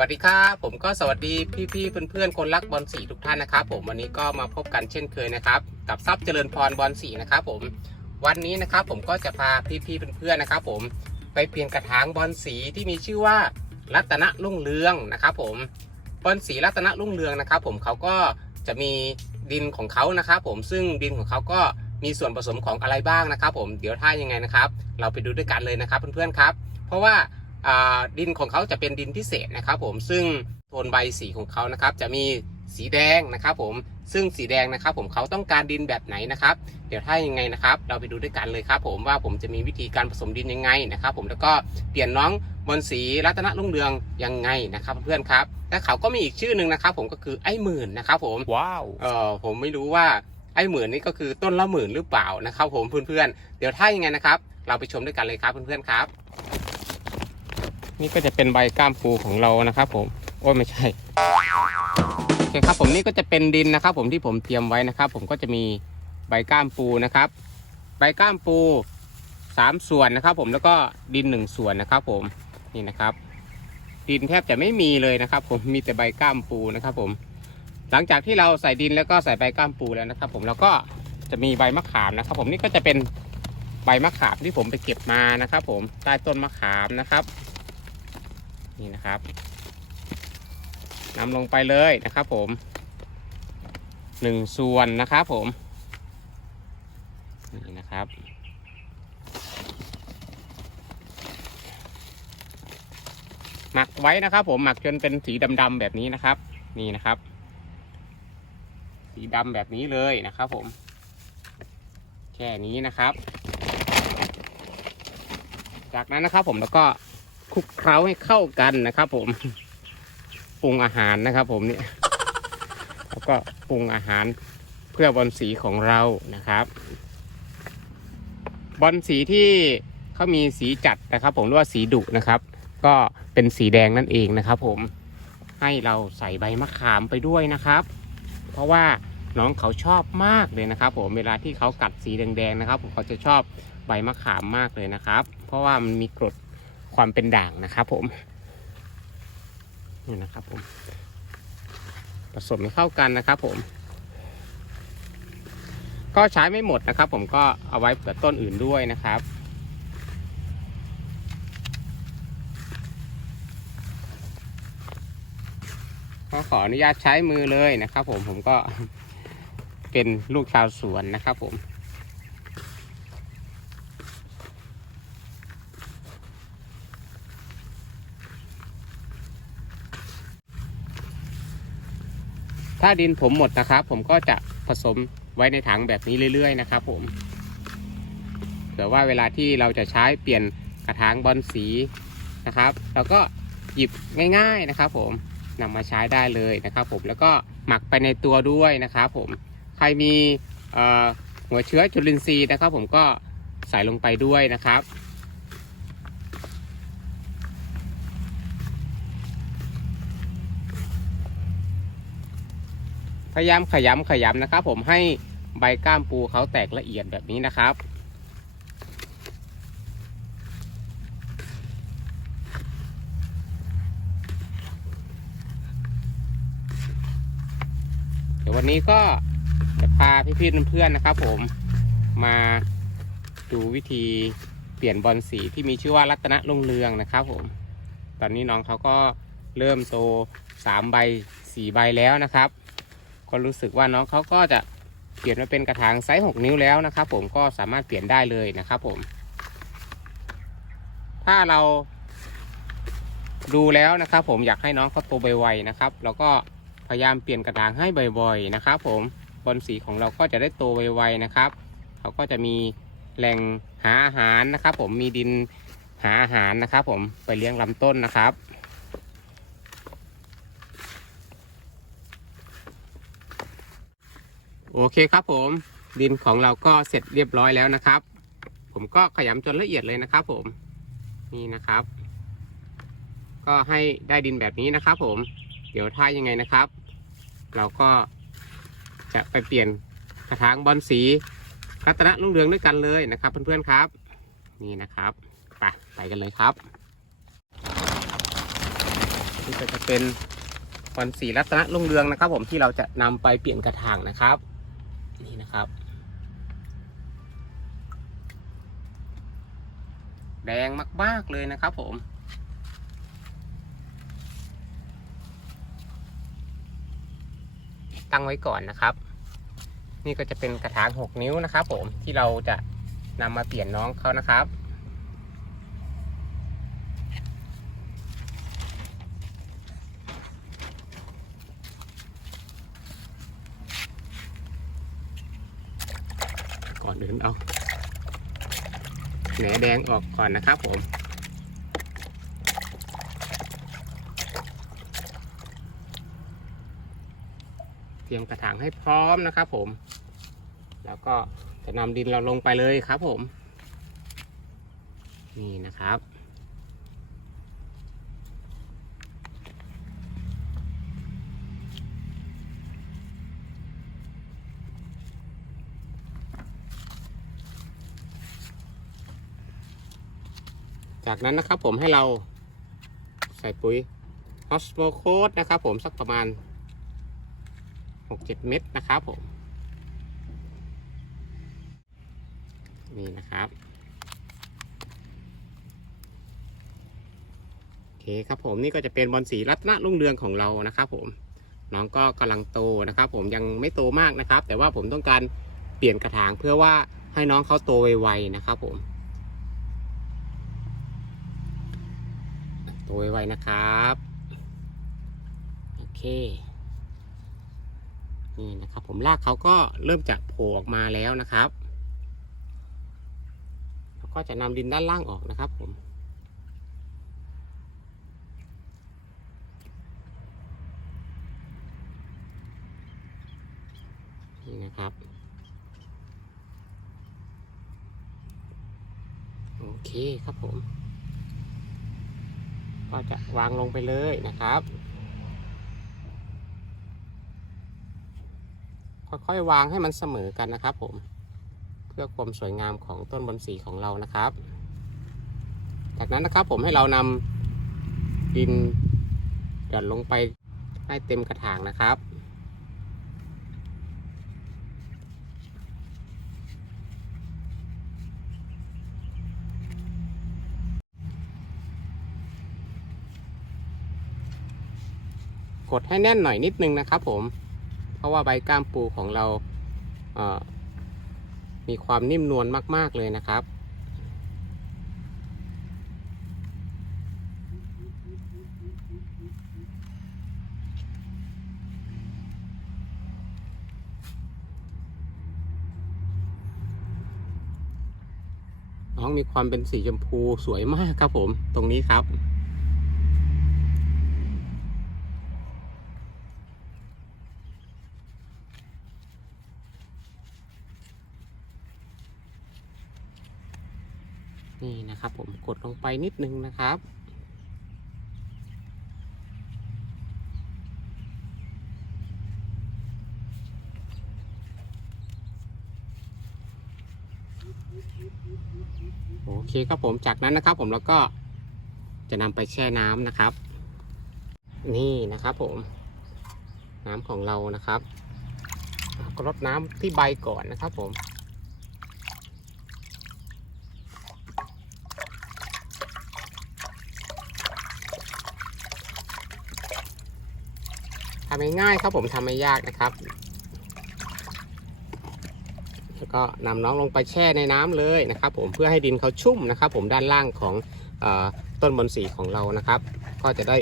วัสดีครับผมก็สวัสดีพี่ๆเพื่อนๆคนรักบอลสีทุกท่านนะครับ ผมวันนี้ก็มาพบกันเช่นเคยนะครับ กับทรัพย์เจริญพรบอลสีนะครับ ผมวันนี้นะครับผมก็จะพาพี่ๆเพื่อนๆนะครับ ผมไปเปลี่ยนกระถางบอลสีที่มีชื่อว่ารัตนรุ่งเรืองนะครับ ผมบอลสีรัตนรุ่งเรืองนะครับ ผมเขาก็จะมีดินของเขานะครับ ผมซึ่งดินของเขาก็มีส่วนผสมของอะไรบ้างนะครับ ผมเดี๋ยวถ้ายังไงนะครับ เราไปดูด้วยกันเลยนะครับเพื่อนๆครับ เพราะว่า ดินของเขาจะเป็นดินพิเศษนะครับผมซึ่งโทนใบสีของเขานะครับจะมีสีแดงนะครับผมซึ่งสีแดงนะครับ ผมเขาต้องการดินแบบไหนนะครับ เดี๋ยวถ้ายังไงนะครับ เราไปดูด้วยกันเลยครับ ผมว่าผมจะมีวิธีการผสมดินยังไงนะครับ ผมแล้วก็เปลี่ยนน้องบนสีรัตนรุ่งเรืองยังไงนะครับ เพื่อนๆครับและเขาก็มีอีกชื่อหนึ่งนะครับ ผมก็คือไอ้หมื่นนะครับ ผมว้าวเออผมไม่รู้ว่าไอ้หมื่นนี่ก็คือต้นละหมื่นหรือเปล่านะครับ ผมเพื่อนๆเดี๋ยวถ้ายังไงนะครับ เราไปชมด้วยกันเลยครับเพื่อนๆครับ นี่ก็จะเป็นใบก้ามปูของเรานะครับผม โอ้ยไม่ใช่โอเคครับผมนี่ก็จะเป็นดินนะครับ ผมที่ผมเตรียมไว้นะครับ ผมก็จะมีใบก้ามปูนะครับ ใบก้ามปูสามส่วนนะครับ ผมแล้วก็ดินหนึ่งส่วนนะครับ ผมนี่นะครับ ดินแทบจะไม่มีเลยนะครับ ผมมีแต่ใบก้ามปูนะครับ ผม หลังจากที่เราใส่ดินแล้วก็ใส่ใบก้ามปูแล้วนะครับ ผมแล้วก็จะมีใบมะขามนะครับ ผมนี่ก็จะเป็นใบมะขามที่ผมไปเก็บมานะครับ ผมใต้ต้นมะขามนะครับ นี่นะครับนำลงไปเลยนะครับผมหนึ่งส่วนนะครับผมนี่นะครับหมักไว้นะครับ ผมหมักจนเป็นสีดำๆแบบนี้นะครับ นี่นะครับ สีดำแบบนี้เลยนะครับผม แค่นี้นะครับ จากนั้นนะครับผมแล้วก็ คลุกเคล้าให้เข้ากันนะครับผมปรุงอาหารนะครับผมเนี่ยแล้วก็ปรุงอาหารเพื่อบอลสีของเรานะครับ บอลสีที่เขามีสีจัดนะครับ ผมเรียกว่าสีดุนะครับ ก็เป็นสีแดงนั่นเองนะครับ ผมให้เราใส่ใบมะขามไปด้วยนะครับ เพราะว่าน้องเขาชอบมากเลยนะครับ ผมเวลาที่เขากัดสีแดงๆนะครับ ผมเขาจะชอบใบมะขามมากเลยนะครับ เพราะว่ามันมีกรด ความเป็นด่างนะครับผมนี่นะครับผมผสมให้เข้ากันนะครับผม ก็ใช้ไม่หมดนะครับ ผมก็เอาไว้เผื่อต้นอื่นด้วยนะครับก็ขออนุญาตใช้มือเลยนะครับ ผมผมก็เป็นลูกชาวสวนนะครับผม ถ้าดินผมหมดนะครับ ผมก็จะผสมไว้ในถังแบบนี้เรื่อย ๆ นะครับ ผมเผื่อว่าเวลาที่เราจะใช้เปลี่ยนกระถางบอลสีนะครับเราก็หยิบง่าย ๆนะครับ ผมนำมาใช้ได้เลยนะครับ ผมแล้วก็หมักไปในตัวด้วยนะครับผมใครมีหัวเชื้อจุลินทรีย์นะครับ ผมก็ใส่ลงไปด้วยนะครับ พยายามขยำขยำนะครับ ผมให้ใบก้ามปูเขาแตกละเอียดแบบนี้นะครับ เดี๋ยววันนี้ก็จะพาพี่ๆเพื่อนๆนะครับผมมาดูวิธีเปลี่ยนบอลสีที่มีชื่อว่ารัตนรุ่งเรืองนะครับผม ตอนนี้น้องเขาก็เริ่มโตสามใบสี่ใบแล้วนะครับ ก็รู้สึกว่าน้องเขาก็จะเปลี่ยนมาเป็นกระถางไซส์6นิ้วแล้วนะครับผมก็สามารถเปลี่ยนได้เลยนะครับผม ถ้าเราดูแล้วนะครับ ผมอยากให้น้องเขาโตไวๆนะครับเราก็พยายามเปลี่ยนกระถางให้บ่อยๆนะครับผมบอลสีของเราก็จะได้โตไวๆนะครับเขาก็จะมีแหล่งหาอาหารนะครับ ผมมีดินหาอาหารนะครับ ผมไปเลี้ยงลำต้นนะครับ โอเคครับผมดินของเราก็เสร็จเรียบร้อยแล้วนะครับ ผมก็ขยำจนละเอียดเลยนะครับ ผมนี่นะครับ ก็ให้ได้ดินแบบนี้นะครับ ผม เดี๋ยวถ้ายังไงนะครับ เราก็จะไปเปลี่ยนกระถางบอลสีรัตนรุ่งเรืองด้วยกันเลยนะครับ เพื่อนๆครับ นี่นะครับไปไปกันเลยครับนี่ก็จะเป็นบอลสีรัตนรุ่งเรืองนะครับ ผมที่เราจะนำไปเปลี่ยนกระถางนะครับ นี่นะครับ แดงมากๆเลยนะครับผมตั้งไว้ก่อนนะครับ นี่ก็จะเป็นกระถาง 6 นิ้วนะครับ ผมที่เราจะนำมาเปลี่ยนน้องเขานะครับ ก่อนอื่นเอาแหนแดงออกก่อนนะครับผมเตรียมกระถางให้พร้อมนะครับผม แล้วก็จะนำดินเราลงไปเลยครับผม นี่นะครับ จากนั้นนะครับผมให้เราใส่ปุ๋ยฮอสโมโคดนะครับผมสักประมาณ 6-7 เม็ดนะครับผม นี่นะครับ โอเคครับผมนี่ก็จะเป็นบอลสีรัตนรุ่งเรืองของเรานะครับผม น้องก็กำลังโตนะครับผมยังไม่โตมากนะครับ แต่ว่าผมต้องการเปลี่ยนกระถางเพื่อว่าให้น้องเขาโตไวๆนะครับผม โตไวๆนะครับ โอเค นี่นะครับ ผมรากเขาก็เริ่มจะโผล่ออกมาแล้วนะครับแล้วก็จะนำดินด้านล่างออกนะครับผมนี่นะครับ โอเคครับผม ก็จะวางลงไปเลยนะครับ ค่อยๆวางให้มันเสมอกันนะครับ ผม เพื่อความสวยงามของต้นบอนสีของเรานะครับ จากนั้นนะครับผมให้เรานำดินหย่อนลงไปให้เต็มกระถางนะครับ กดให้แน่นหน่อยนิดนึงนะครับผม เพราะว่าใบก้ามปูของเราเมีความนิ่มนวลมากๆเลยนะครับ น้องมีความเป็นสีชมพูสวยมากครับผมตรงนี้ครับ นี่นะครับผมกดลงไปนิดนึงนะครับ โอเคครับผมจากนั้นนะครับผมแล้วก็จะนำไปแช่น้ำนะครับ นี่นะครับผม น้ำของเรานะครับ ก็รดน้ำที่ใบก่อนนะครับผมำง่ายๆครับผมทำไม่ยากนะครับ แล้วก็นำน้องลงไปแช่ในน้ำเลยนะครับ ผมเพื่อให้ดินเขาชุ่มนะครับ ผมด้านล่างของอต้นบอนสีของเรานะครับ ก็จะได้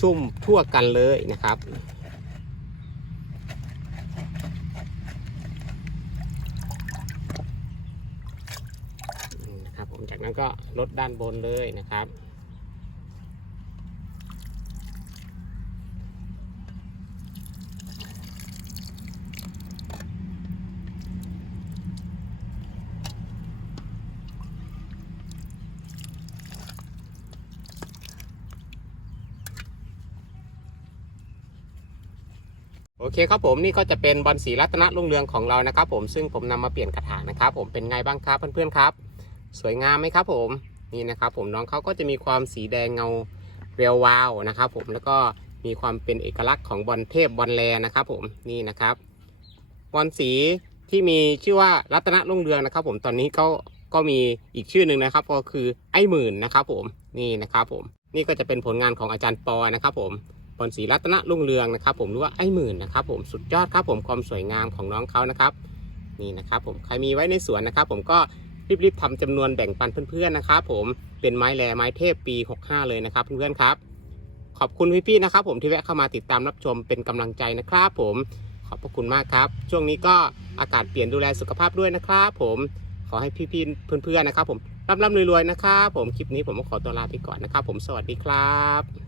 ชุ่มทั่วกันเลยนะครับจากนั้นก็ลดด้านบนเลยนะครับ อเคครับผมนี่ก็จะเป็นบอลสีรัตนรุ่งเรืองของเรานะครับ ผมซึ่งผมนำมาเปลี่ยนกระถางนะครับ ผมเป็นไงบ้างครับเพื่อนๆครับ สวยงามไหมครับผมนี่นะครับ ผมน้องเขาก็จะมีความสีแดงเงาเรียววาวนะครับ ผมแล้วก็มีความเป็นเอกลักษณ์ของบอลเทพบอลแลนะครับ ผมนี่นะครับบอลสีที่มีชื่อว่ารัตนรุ่งเรืองนะครับ ผมตอนนี้ก็ก็มีอีกชื่อหนึ่งนะครับ ก็คือไอ้หมื่นนะครับ ผมนี่นะครับ ผมนี่ก็จะเป็นผลงานของอาจารย์ปอนะครับ ผม บอลสีรัตนรุ่งเรืองนะครับ ผมหรือว่าไอ้หมื่นนะครับ ผมสุดยอดครับผมความสวยงามของน้องเขานะครับ นี่นะครับ ผมใครมีไว้ในสวนนะครับ ผมก็รีบๆทำจำนวนแบ่งปันเพื่อนๆนะครับ ผมเป็นไม้แลไม้เทพปี 65 เลยนะครับ เพื่อนๆครับขอบคุณพี่ๆนะครับ ผมที่แวะเข้ามาติดตามรับชมเป็นกำลังใจนะครับ ผมขอบพระคุณมากครับ ช่วงนี้ก็อากาศเปลี่ยนดูแลสุขภาพด้วยนะครับ ผมขอให้พี่ๆเพื่อนๆนะครับ ผมร่ำๆรวยๆนะครับ ผมคลิปนี้ผมก็ขอตัวลาไปก่อนนะครับ ผมสวัสดีครับ